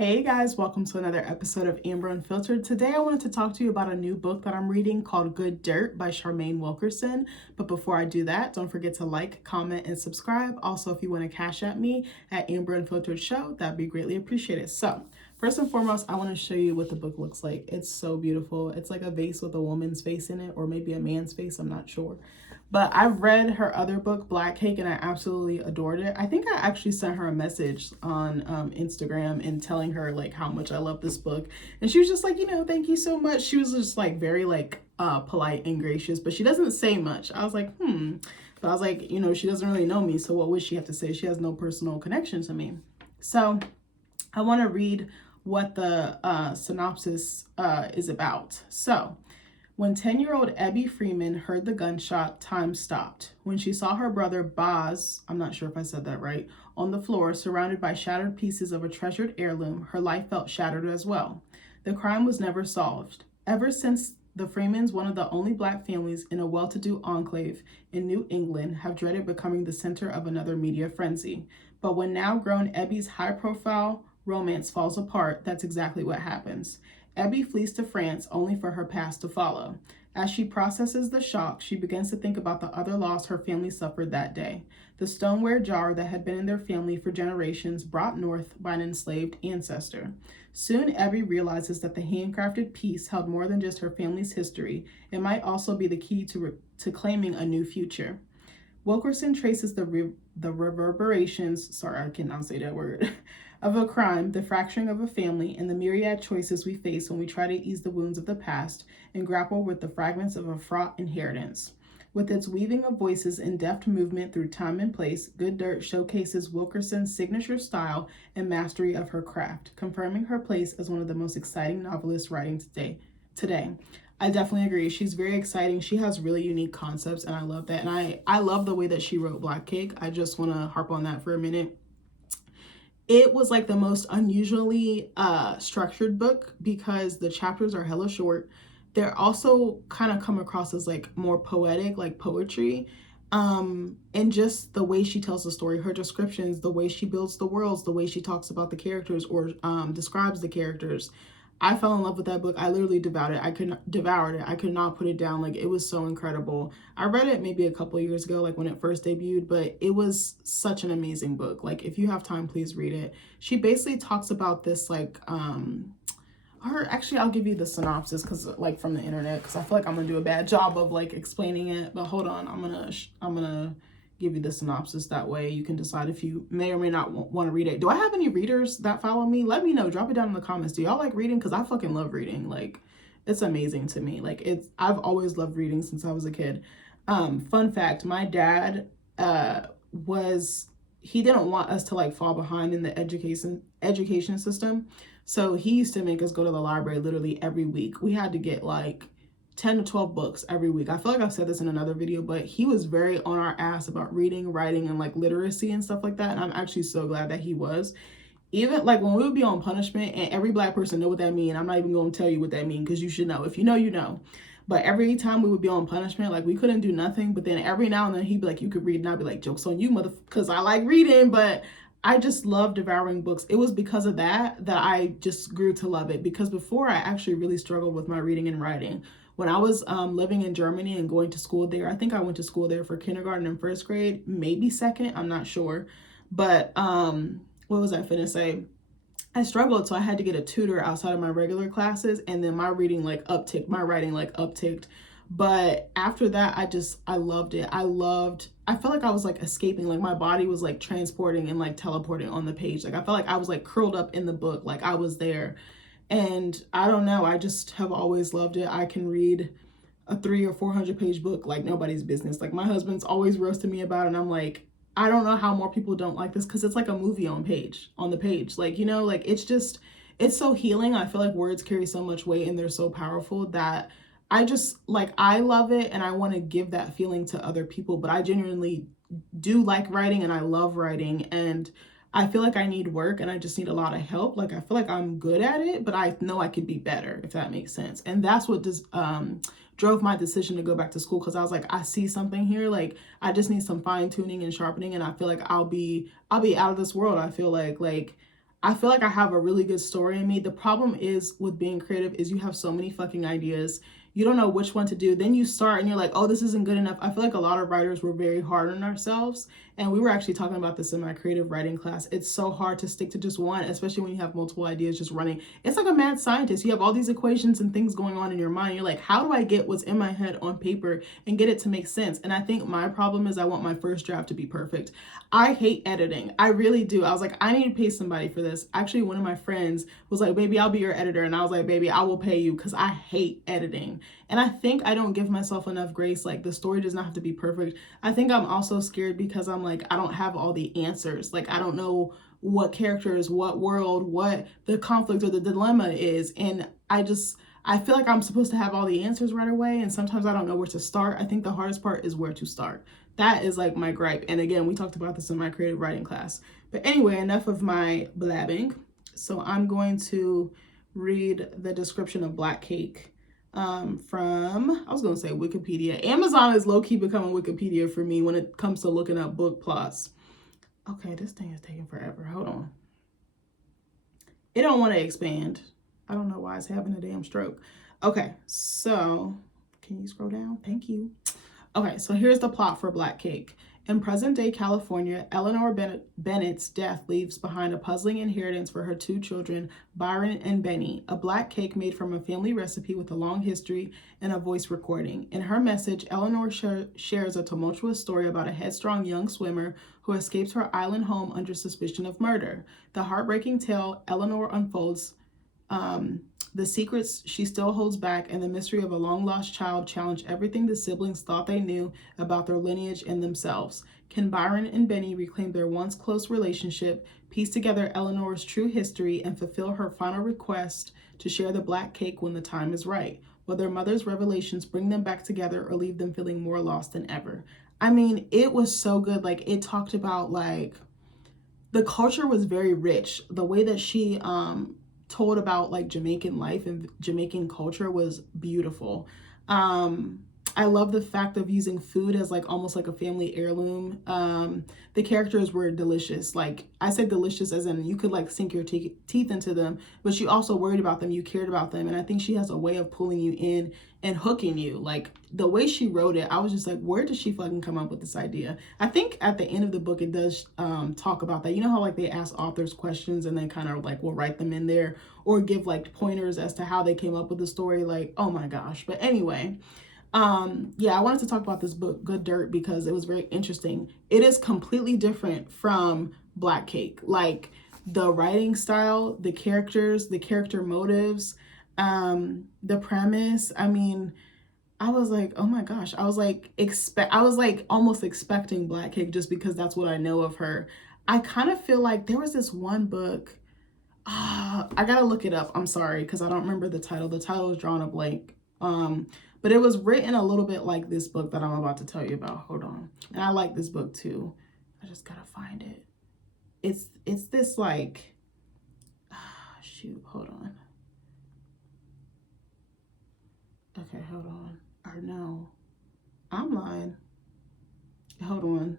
Hey guys, welcome to another episode of Amber Unfiltered. Today I wanted to talk to you about a new book that I'm reading called Good Dirt by Charmaine Wilkerson. But before I do that, don't forget to like, comment, and subscribe. Also, if you want to cash at me at AmberUnfilteredShow, that'd be greatly appreciated. So, first and foremost, I want to show you what the book looks like. It's so beautiful. It's like a vase with a woman's face in it, or maybe a man's face, I'm not sure. But I've read her other book, Black Cake, and I absolutely adored it. I think I actually sent her a message on Instagram and telling her like how much I love this book. And she was just like, thank you so much. She was just like very polite and gracious, but she doesn't say much. I was like, But I was like, she doesn't really know me. So what would she have to say? She has no personal connection to me. So I want to read what the synopsis is about. So, when 10-year-old Abby Freeman heard the gunshot, time stopped. When she saw her brother Boz, I'm not sure if I said that right, on the floor, surrounded by shattered pieces of a treasured heirloom, her life felt shattered as well. The crime was never solved. Ever since the Freemans, one of the only Black families in a well-to-do enclave in New England, have dreaded becoming the center of another media frenzy. But when now grown Abby's high-profile romance falls apart, that's exactly what happens. Abby flees to France only for her past to follow. As she processes the shock, she begins to think about the other loss her family suffered that day. The stoneware jar that had been in their family for generations, brought north by an enslaved ancestor. Soon, Abby realizes that the handcrafted piece held more than just her family's history. It might also be the key to claiming a new future. Wilkerson traces the reverberations, I cannot say that word, of a crime, the fracturing of a family, and the myriad choices we face when we try to ease the wounds of the past and grapple with the fragments of a fraught inheritance. With its weaving of voices and deft movement through time and place, Good Dirt showcases Wilkerson's signature style and mastery of her craft, confirming her place as one of the most exciting novelists writing today. I definitely agree. She's very exciting. She has really unique concepts, and I love that. And I love the way that she wrote Black Cake. I just want to harp on that for a minute. It was like the most unusually structured book because the chapters are hella short. They're also kind of come across as like more poetic, like poetry. And just the way she tells the story, her descriptions, the way she builds the worlds, the way she talks about the characters or describes the characters. I fell in love with that book. I literally devoured it. I could not put it down. Like, it was so incredible. I read it maybe a couple years ago, like when it first debuted, but it was such an amazing book. Like, if you have time, please read it. She basically talks about this, like, actually, I'll give you the synopsis because, like, from the internet, because I feel like I'm gonna do a bad job of like explaining it. But hold on, I'm gonna give you the synopsis. That way you can decide if you may or may not want to read it. Do I have any readers that follow me? Let me know. Drop it down in the comments. Do y'all like reading? Because I fucking love reading. Like, it's amazing to me. Like, I've always loved reading since I was a kid. Fun fact, my dad he didn't want us to like fall behind in the education system. So he used to make us go to the library literally every week. We had to get like 10 to 12 books every week. I feel like I've said this in another video, but he was very on our ass about reading, writing, and like literacy and stuff like that. And I'm actually so glad that he was. Even like when we would be on punishment, and every Black person know what that means. I'm not even going to tell you what that means because you should know. If you know, you know. But every time we would be on punishment, like we couldn't do nothing. But then every now and then he'd be like, you could read. And I'd be like, joke's on you, because I like reading. But I just love devouring books. It was because of that I just grew to love it. Because before, I actually really struggled with my reading and writing. When I was living in Germany and going to school there, I think I went to school there for kindergarten and first grade, maybe second, I'm not sure. But what was I finna say? I struggled, so I had to get a tutor outside of my regular classes, and then my writing like upticked. But after that, I loved it. I felt like I was like escaping, like my body was like transporting and like teleporting on the page. Like I felt like I was like curled up in the book, like I was there. And I don't know, I just have always loved it. I can read a 300 or 400 page book like nobody's business. Like my husband's always roasting me about it, and I'm like, I don't know how more people don't like this, because it's like a movie on the page. Like, like it's so healing. I feel like words carry so much weight and they're so powerful that I love it, and I want to give that feeling to other people. But I genuinely do like writing, and I love writing, and I feel like I need work, and I just need a lot of help. Like, I feel like I'm good at it, but I know I could be better, if that makes sense. And that's what drove my decision to go back to school, because I was like, I see something here. Like, I just need some fine tuning and sharpening, and I feel like I'll be out of this world. I feel like I feel like I have a really good story in me. The problem is with being creative is you have so many fucking ideas. You don't know which one to do. Then you start and you're like, oh, this isn't good enough. I feel like a lot of writers were very hard on ourselves. And we were actually talking about this in my creative writing class. It's so hard to stick to just one, especially when you have multiple ideas just running. It's like a mad scientist. You have all these equations and things going on in your mind. You're like, how do I get what's in my head on paper and get it to make sense? And I think my problem is I want my first draft to be perfect. I hate editing. I really do. I was like, I need to pay somebody for this. Actually, one of my friends was like, baby, I'll be your editor. And I was like, baby, I will pay you because I hate editing. And I think I don't give myself enough grace. Like, the story does not have to be perfect. I think I'm also scared because I'm like, I don't have all the answers. Like, I don't know what characters, what world, what the conflict or the dilemma is. And I feel like I'm supposed to have all the answers right away. And sometimes I don't know where to start. I think the hardest part is where to start. That is like my gripe. And again, we talked about this in my creative writing class. But anyway, enough of my blabbing. So I'm going to read the description of Black Cake from, I was going to say Wikipedia. Amazon is low-key becoming Wikipedia for me when it comes to looking up book plots. Okay, this thing is taking forever. Hold on. It don't want to expand. I don't know why it's having a damn stroke. Okay, so can you scroll down? Thank you. Okay, so here's the plot for Black Cake. In present-day California, Eleanor Bennett's death leaves behind a puzzling inheritance for her two children, Byron and Benny, a black cake made from a family recipe with a long history and a voice recording. In her message, Eleanor shares a tumultuous story about a headstrong young swimmer who escapes her island home under suspicion of murder. The heartbreaking tale Eleanor unfolds the secrets she still holds back and the mystery of a long-lost child challenge everything the siblings thought they knew about their lineage and themselves. Can Byron and Benny reclaim their once close relationship, piece together Eleanor's true history, and fulfill her final request to share the black cake when the time is right? Will their mother's revelations bring them back together or leave them feeling more lost than ever? I mean, it was so good. Like, it talked about, like, the culture was very rich. The way that she told about like Jamaican life and Jamaican culture was beautiful. I love the fact of using food as like almost like a family heirloom. The characters were delicious. Like, I said delicious as in you could like sink your teeth into them, but you also worried about them, you cared about them. And I think she has a way of pulling you in and hooking you. Like, the way she wrote it, I was just like, where did she fucking come up with this idea? I think at the end of the book, it does talk about that. You know how like they ask authors questions and they kind of like will write them in there or give like pointers as to how they came up with the story. Like, oh my gosh. But anyway, yeah, I wanted to talk about this book, Good Dirt, because it was very interesting. It is completely different from Black Cake. Like, the writing style, the characters, the character motives, the premise. I mean, I was like, oh my gosh. I was like almost expecting Black Cake just because that's what I know of her. I kind of feel like there was this one book. I gotta look it up. I'm sorry, because I don't remember the title. The title is drawn a blank. But it was written a little bit like this book that I'm about to tell you about. Hold on. And I like this book too. I just gotta find it. It's this like, shoot, hold on. Okay, hold on. Or no, I'm lying. Hold on.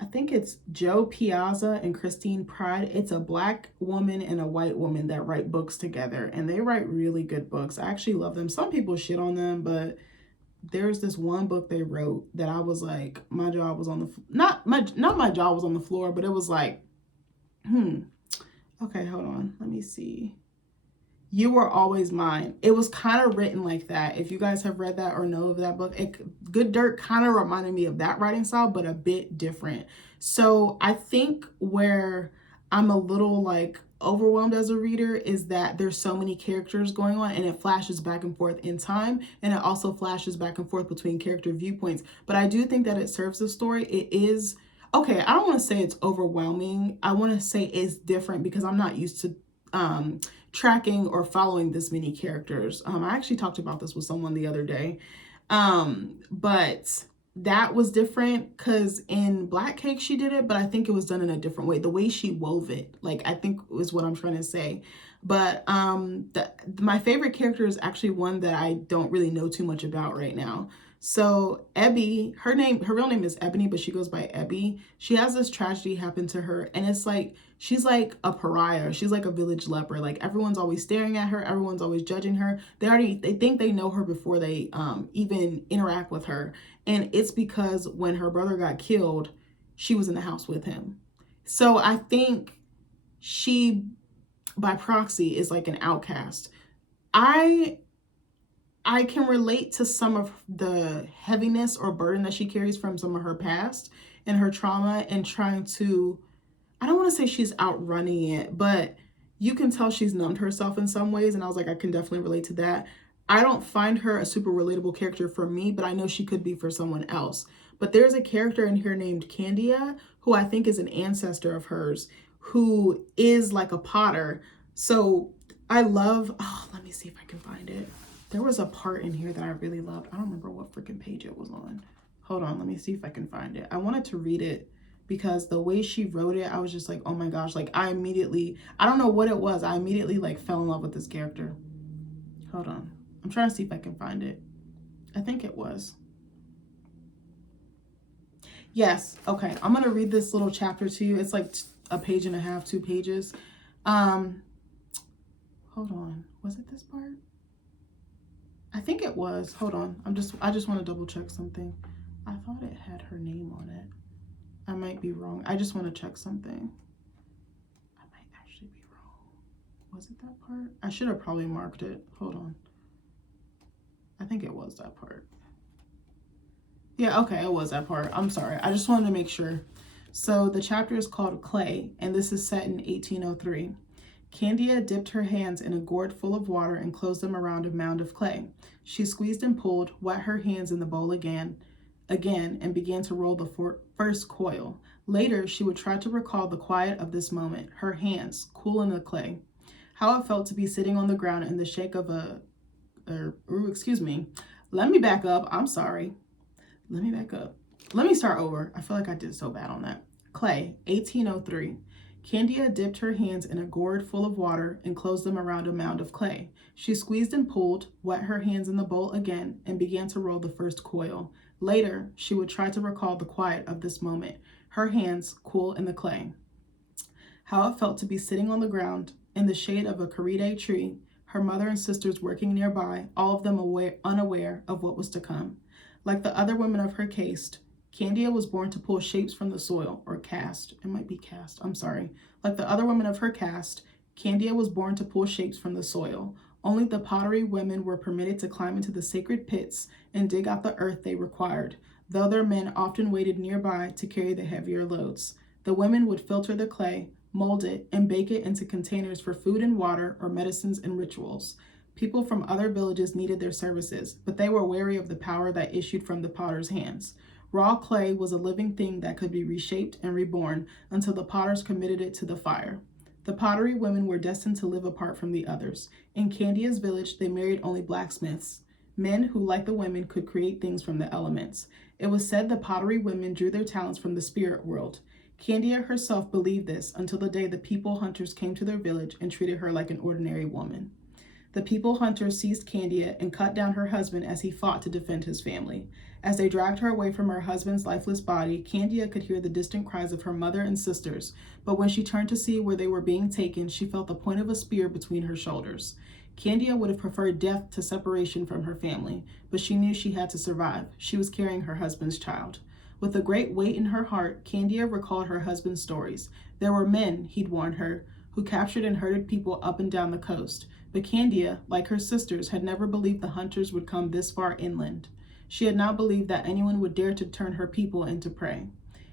I think it's Joe Piazza and Christine Pride. It's a black woman and a white woman that write books together, and they write really good books. I actually love them. Some people shit on them, but there's this one book they wrote that I was like, my jaw was on the not my jaw was on the floor, but it was like, okay, hold on, let me see. You Were Always Mine. It was kind of written like that. If you guys have read that or know of that book, Good Dirt kind of reminded me of that writing style, but a bit different. So I think where I'm a little like overwhelmed as a reader is that there's so many characters going on and it flashes back and forth in time, and it also flashes back and forth between character viewpoints. But I do think that it serves the story. It is, okay, I don't want to say it's overwhelming. I want to say it's different because I'm not used to tracking or following this many characters. I actually talked about this with someone the other day, but that was different because in Black Cake she did it, but I think it was done in a different way. The way she wove it, like, I think is what I'm trying to say. But my favorite character is actually one that I don't really know too much about right now. So Ebby, her real name is Ebony, but she goes by Ebby. She has this tragedy happen to her, and it's like she's like a pariah. She's like a village leper. Like everyone's always staring at her, everyone's always judging her. They think they know her before they even interact with her. And it's because when her brother got killed, she was in the house with him. So I think she, by proxy, is like an outcast. I can relate to some of the heaviness or burden that she carries from some of her past and her trauma, and trying to, I don't want to say she's outrunning it, but you can tell she's numbed herself in some ways. And I was like, I can definitely relate to that. I don't find her a super relatable character for me, but I know she could be for someone else. But there's a character in here named Candia, who I think is an ancestor of hers, who is like a potter. So I love, oh, let me see if I can find it. There was a part in here that I really loved. I don't remember what freaking page it was on. Hold on, let me see if I can find it. I wanted to read it because the way she wrote it, I was just like, oh my gosh. Like I don't know what it was. I immediately like fell in love with this character. Hold on. I'm trying to see if I can find it. I think it was. Yes. Okay. I'm going to read this little chapter to you. It's like a page and a half, 2 pages. Hold on. Was it this part? I think it was. Hold on. I just want to double check something. I thought it had her name on it. I might be wrong. I just want to check something. I might actually be wrong. Was it that part? I should have probably marked it. Hold on. I think it was that part. Yeah, okay, it was that part. I'm sorry. I just wanted to make sure. So the chapter is called Clay, and this is set in 1803. Candia dipped her hands in a gourd full of water and closed them around a mound of clay. She squeezed and pulled, wet her hands in the bowl again, and began to roll the first coil. Later, she would try to recall the quiet of this moment, her hands, cool in the clay. How it felt to be sitting on the ground in the shake of Let me back up. I'm sorry. Let me back up. Let me start over. I feel like I did so bad on that. Clay, 1803. Candia dipped her hands in a gourd full of water and closed them around a mound of clay. She squeezed and pulled, wet her hands in the bowl again, and began to roll the first coil. Later, she would try to recall the quiet of this moment, her hands cool in the clay. How it felt to be sitting on the ground in the shade of a karide tree, her mother and sisters working nearby, all of them unaware of what was to come. Like the other women of her caste, Candia was born to pull shapes from the soil, or caste. It might be cast. I'm sorry. Like the other women of her caste, Candia was born to pull shapes from the soil. Only the pottery women were permitted to climb into the sacred pits and dig out the earth they required, though their men often waited nearby to carry the heavier loads. The women would filter the clay, mold it, and bake it into containers for food and water or medicines and rituals. People from other villages needed their services, but they were wary of the power that issued from the potter's hands. Raw clay was a living thing that could be reshaped and reborn until the potters committed it to the fire. The pottery women were destined to live apart from the others. In Candia's village, they married only blacksmiths, men who, like the women, could create things from the elements. It was said the pottery women drew their talents from the spirit world. Candia herself believed this until the day the people hunters came to their village and treated her like an ordinary woman. The people hunters seized Candia and cut down her husband as he fought to defend his family. As they dragged her away from her husband's lifeless body, Candia could hear the distant cries of her mother and sisters, but when she turned to see where they were being taken, she felt the point of a spear between her shoulders. Candia would have preferred death to separation from her family, but she knew she had to survive. She was carrying her husband's child. With a great weight in her heart, Candia recalled her husband's stories. There were men, he'd warned her, who captured and herded people up and down the coast. But Candia, like her sisters, had never believed the hunters would come this far inland. She had not believed that anyone would dare to turn her people into prey.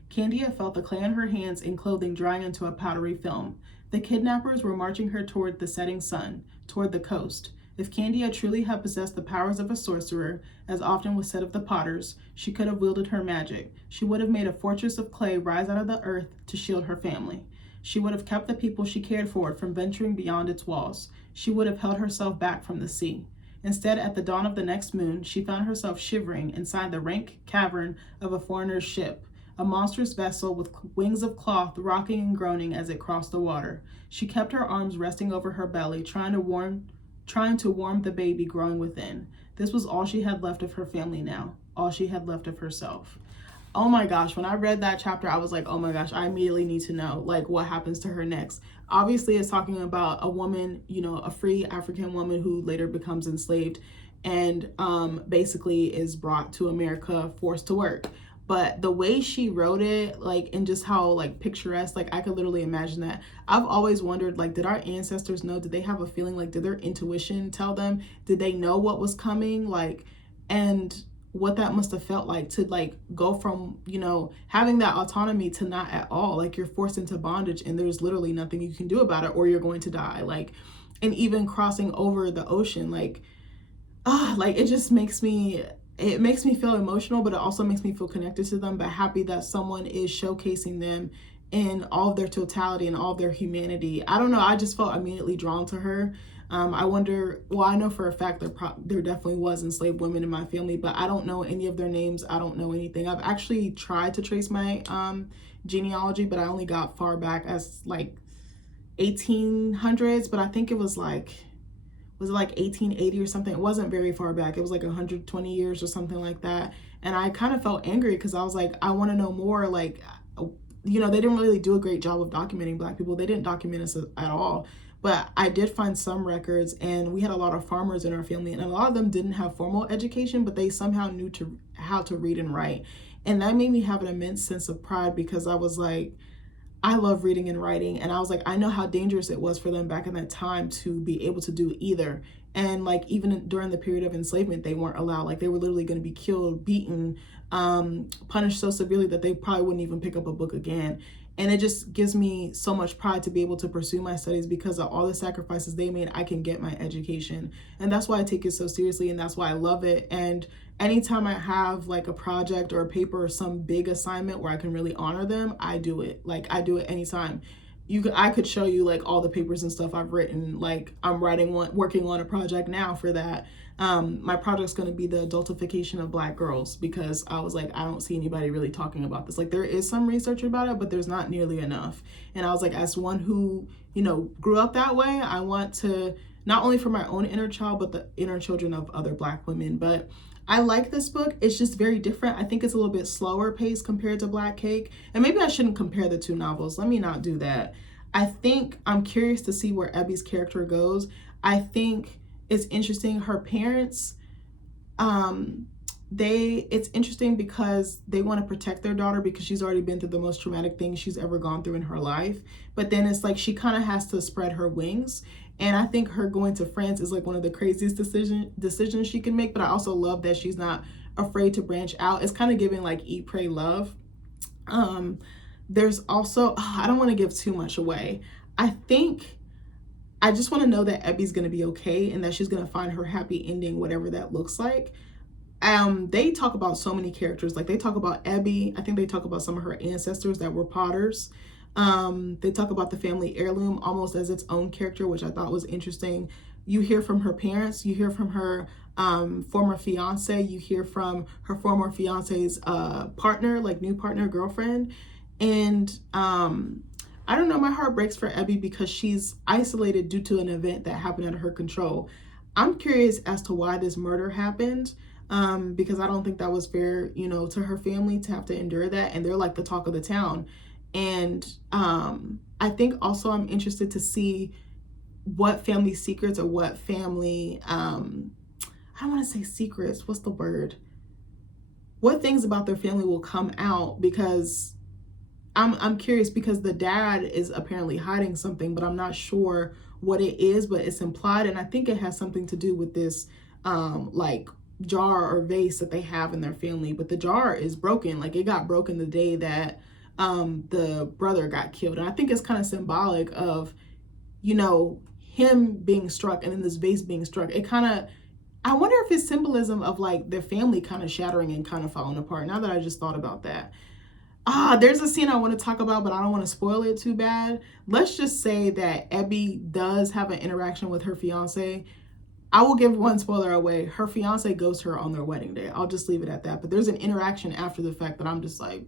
Candia felt the clay on her hands and clothing drying into a powdery film. The kidnappers were marching her toward the setting sun, toward the coast. If Candia truly had possessed the powers of a sorcerer, as often was said of the potters, she could have wielded her magic. She would have made a fortress of clay rise out of the earth to shield her family. She would have kept the people she cared for from venturing beyond its walls. She would have held herself back from the sea. Instead, at the dawn of the next moon, she found herself shivering inside the rank cavern of a foreigner's ship, a monstrous vessel with wings of cloth rocking and groaning as it crossed the water. She kept her arms resting over her belly, trying to warn trying to warm the baby growing within. This was all she had left of her family now, all she had left of herself. Oh my gosh, when I read that chapter, I was like, oh my gosh, I immediately need to know like what happens to her next. Obviously, it's talking about a woman, you know, a free African woman who later becomes enslaved and basically is brought to America, forced to work. But the way she wrote it, like, and just how like picturesque, like I could literally imagine that. I've always wondered, like, did our ancestors know? Did they have a feeling? Like, did their intuition tell them? Did they know what was coming? Like, and what that must have felt like to like go from, you know, having that autonomy to not at all. Like, you're forced into bondage and there's literally nothing you can do about it, or you're going to die. Like, and even crossing over the ocean, like, like it just makes me, it makes me feel emotional, but it also makes me feel connected to them, but happy that someone is showcasing them in all of their totality and all of their humanity. I don't know, I just felt immediately drawn to her. I wonder, well, I know for a fact there definitely was enslaved women in my family, but I don't know any of their names. I don't know anything. I've actually tried to trace my genealogy, but I only got far back as like 1800s, but I think it was like 1880 or something? It wasn't very far back. It was like 120 years or something like that. And I kind of felt angry because I was like, I want to know more. Like, you know, they didn't really do a great job of documenting Black people. They didn't document us at all. But I did find some records, and we had a lot of farmers in our family, and a lot of them didn't have formal education, but they somehow knew how to read and write. And that made me have an immense sense of pride because I was like, I love reading and writing, and I was like, I know how dangerous it was for them back in that time to be able to do either. And like, even during the period of enslavement, they weren't allowed. Like, they were literally going to be killed, beaten, punished so severely that they probably wouldn't even pick up a book again. And it just gives me so much pride to be able to pursue my studies because of all the sacrifices they made. I can get my education, and that's why I take it so seriously, and that's why I love it. And anytime I have like a project or a paper or some big assignment where I can really honor them, I do it. Like, I do it anytime. I could show you like all the papers and stuff I've written. Like, I'm working on a project now for that. My project's going to be the adultification of Black girls, because I was like, I don't see anybody really talking about this. Like, there is some research about it, but there's not nearly enough. And I was like, as one who, you know, grew up that way, I want to, not only for my own inner child, but the inner children of other Black women. But I like this book. It's just very different. I think it's a little bit slower paced compared to Black Cake. And maybe I shouldn't compare the two novels. Let me not do that. I think I'm curious to see where Ebby's character goes. I think it's interesting. Her parents, it's interesting because they want to protect their daughter because she's already been through the most traumatic thing she's ever gone through in her life. But then it's like she kind of has to spread her wings. And I think her going to France is like one of the craziest decisions she can make. But I also love that she's not afraid to branch out. It's kind of giving like Eat, Pray, Love. There's also, I don't want to give too much away. I just want to know that Ebby's going to be okay and that she's going to find her happy ending, whatever that looks like. They talk about so many characters. Like, they talk about Abby. I think they talk about some of her ancestors that were potters. They talk about the family heirloom almost as its own character, which I thought was interesting. You hear from her parents. You hear from her former fiance. You hear from her former fiance's partner, like new partner, girlfriend. And I don't know, my heart breaks for Abby because she's isolated due to an event that happened out of her control. I'm curious as to why this murder happened, because I don't think that was fair, you know, to her family to have to endure that. And they're like the talk of the town. And I think also I'm interested to see what family secrets or what family, I don't want to say secrets, what's the word? What things about their family will come out, because I'm curious, because the dad is apparently hiding something, but I'm not sure what it is, but it's implied. And I think it has something to do with this like jar or vase that they have in their family. But the jar is broken. Like, it got broken the day that the brother got killed. And I think it's kind of symbolic of, you know, him being struck and then this vase being struck. It kind of, I wonder if it's symbolism of like their family kind of shattering and kind of falling apart, now that I just thought about that. There's a scene I want to talk about, but I don't want to spoil it too bad. Let's just say that Abby does have an interaction with her fiance. I will give one spoiler away. Her fiance ghosts her on their wedding day. I'll just leave it at that. But there's an interaction after the fact that I'm just like,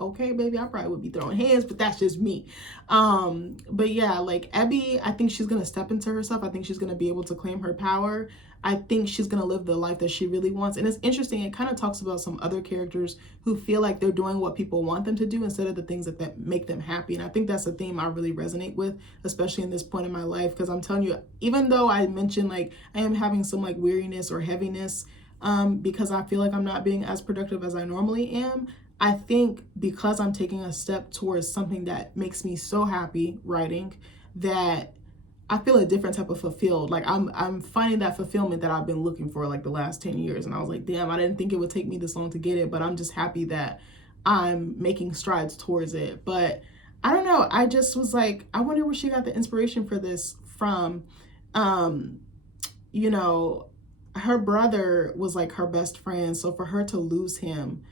okay, baby, I probably would be throwing hands, but that's just me. But yeah, like Abby, I think she's gonna step into herself. I think she's gonna be able to claim her power. I think she's gonna live the life that she really wants. And it's interesting, it kind of talks about some other characters who feel like they're doing what people want them to do instead of the things that make them happy. And I think that's a theme I really resonate with, especially in this point in my life. Because I'm telling you, even though I mentioned like I am having some like weariness or heaviness, because I feel like I'm not being as productive as I normally am, I think because I'm taking a step towards something that makes me so happy, writing, that I feel a different type of fulfilled. Like I'm finding that fulfillment that I've been looking for like the last 10 years. And I was like, damn, I didn't think it would take me this long to get it, but I'm just happy that I'm making strides towards it. But I don't know. I just was like, I wonder where she got the inspiration for this from. You know, her brother was like her best friend. So for her to lose him,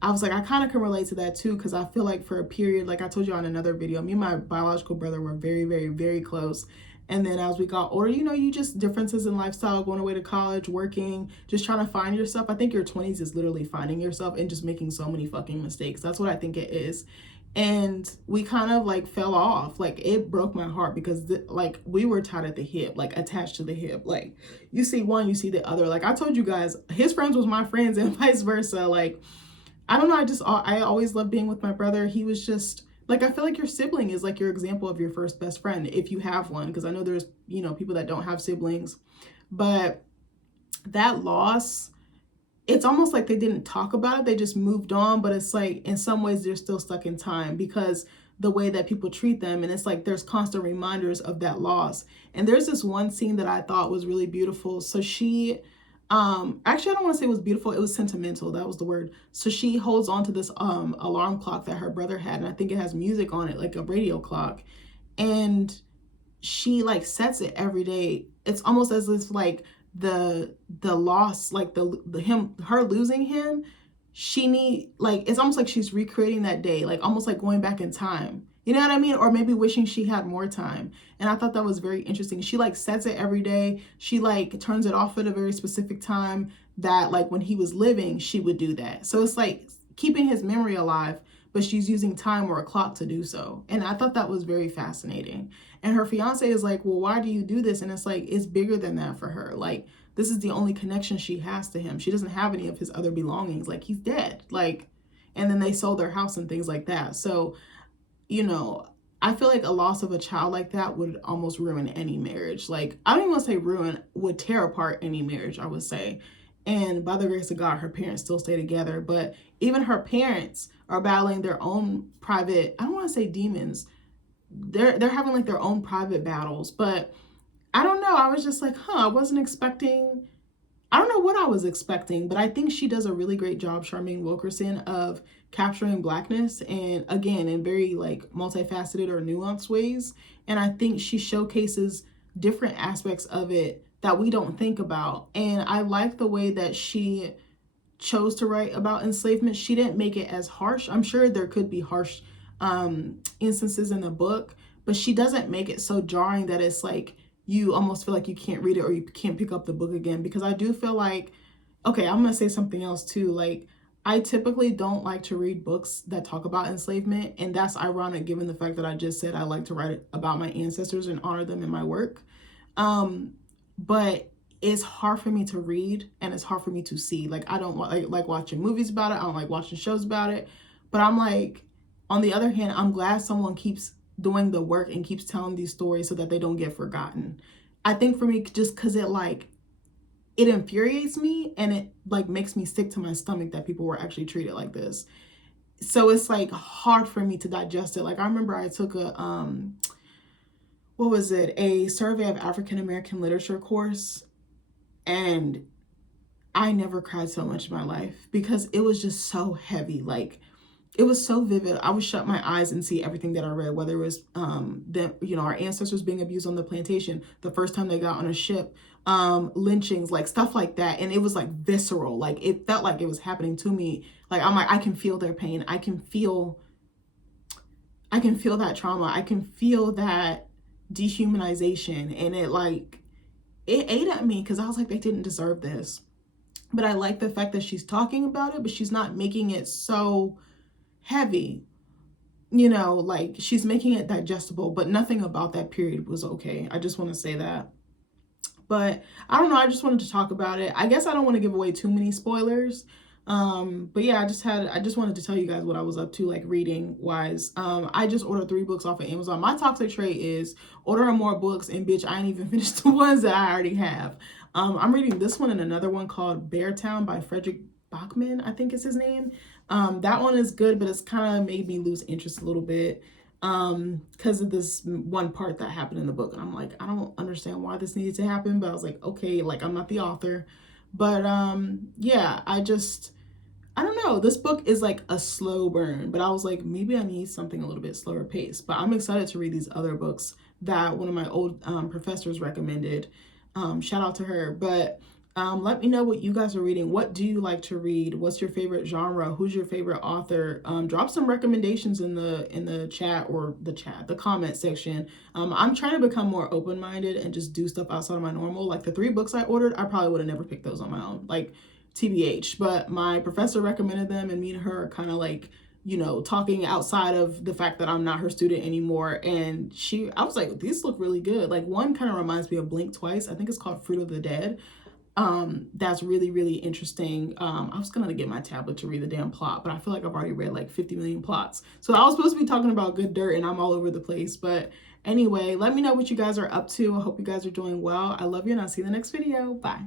I was like, I kind of can relate to that too, because I feel like for a period, like I told you on another video, me and my biological brother were very, very, very close. And then as we got older, you know, you just differences in lifestyle, going away to college, working, just trying to find yourself. I think your 20s is literally finding yourself and just making so many fucking mistakes. That's what I think it is. And we kind of like fell off. Like it broke my heart because like we were tied at the hip, like attached to the hip. Like you see one, you see the other. Like I told you guys, his friends was my friends and vice versa. Like, I don't know. I always loved being with my brother. He was just like, I feel like your sibling is like your example of your first best friend, if you have one, because I know there's, you know, people that don't have siblings. But that loss, it's almost like they didn't talk about it. They just moved on. But it's like, in some ways, they're still stuck in time because the way that people treat them. And it's like there's constant reminders of that loss. And there's this one scene that I thought was really beautiful. So she, actually, I don't want to say it was beautiful. It was sentimental. That was the word. So she holds on to this alarm clock that her brother had. And I think it has music on it, like a radio clock. And she like sets it every day. It's almost as if like the loss, like her losing him, it's almost like she's recreating that day, like almost like going back in time. You know what I mean? Or maybe wishing she had more time. And I thought that was very interesting. She like sets it every day. She like turns it off at a very specific time that like when he was living, she would do that. So it's like keeping his memory alive, but she's using time or a clock to do so. And I thought that was very fascinating. And her fiance is like, well, why do you do this? And it's like, it's bigger than that for her. Like, this is the only connection she has to him. She doesn't have any of his other belongings. Like, he's dead. Like, and then they sold their house and things like that. So, you know, I feel like a loss of a child like that would almost ruin any marriage. Like, I don't even want to say ruin, would tear apart any marriage, I would say. And by the grace of God, her parents still stay together. But even her parents are battling their own private, I don't want to say demons. They're having like their own private battles. But I don't know. I was just like, I wasn't expecting, I don't know what I was expecting, but I think she does a really great job, Charmaine Wilkerson, of capturing Blackness, and again, in very like multifaceted or nuanced ways. And I think she showcases different aspects of it that we don't think about. And I like the way that she chose to write about enslavement. She didn't make it as harsh. I'm sure there could be harsh instances in the book, but she doesn't make it so jarring that it's like you almost feel like you can't read it or you can't pick up the book again. Because I do feel like, okay, I'm gonna say something else too. Like, I typically don't like to read books that talk about enslavement, and that's ironic given the fact that I just said I like to write about my ancestors and honor them in my work. But it's hard for me to read and it's hard for me to see. Like, I don't like watching movies about it. I don't like watching shows about it. But I'm like, on the other hand, I'm glad someone keeps doing the work and keeps telling these stories so that they don't get forgotten. I think for me, just because it infuriates me and it like makes me sick to my stomach that people were actually treated like this. So it's like hard for me to digest it. Like, I remember I took a survey of African American literature course, and I never cried so much in my life because it was just so heavy. Like, it was so vivid. I would shut my eyes and see everything that I read, whether it was our ancestors being abused on the plantation, the first time they got on a ship, lynchings, like stuff like that. And it was like visceral. Like, it felt like it was happening to me. Like, I'm like, I can feel their pain. I can feel that trauma. I can feel that dehumanization. And it ate at me because I was like, they didn't deserve this. But I like the fact that she's talking about it, but she's not making it so heavy, you know, like she's making it digestible, but nothing about that period was okay. I just want to say that. But I don't know, I just wanted to talk about it. I guess I don't want to give away too many spoilers. But yeah, I just wanted to tell you guys what I was up to, like reading wise. I just ordered 3 books off of Amazon. My toxic trait is ordering more books, and bitch, I ain't even finished the ones that I already have. I'm reading this one and another one called Beartown by Frederick Bachman, I think is his name. That one is good, but it's kind of made me lose interest a little bit because of this one part that happened in the book. And I'm like, I don't understand why this needed to happen, but I was like, okay, like I'm not the author. But yeah, I don't know. This book is like a slow burn, but I was like, maybe I need something a little bit slower paced. But I'm excited to read these other books that one of my old professors recommended. Shout out to her. But let me know what you guys are reading. What do you like to read? What's your favorite genre? Who's your favorite author? Drop some recommendations in the chat or the comment section. I'm trying to become more open-minded and just do stuff outside of my normal. Like the 3 books I ordered, I probably would have never picked those on my own. Like TBH, but my professor recommended them, and me and her are kind of like, you know, talking outside of the fact that I'm not her student anymore. And I was like, these look really good. Like one kind of reminds me of Blink Twice. I think it's called Fruit of the Dead. That's really, really interesting. I was gonna get my tablet to read the damn plot, but I feel like I've already read like 50 million plots. So I was supposed to be talking about Good Dirt, and I'm all over the place. But anyway, let me know what you guys are up to. I hope you guys are doing well. I love you, and I'll see you in the next video. Bye.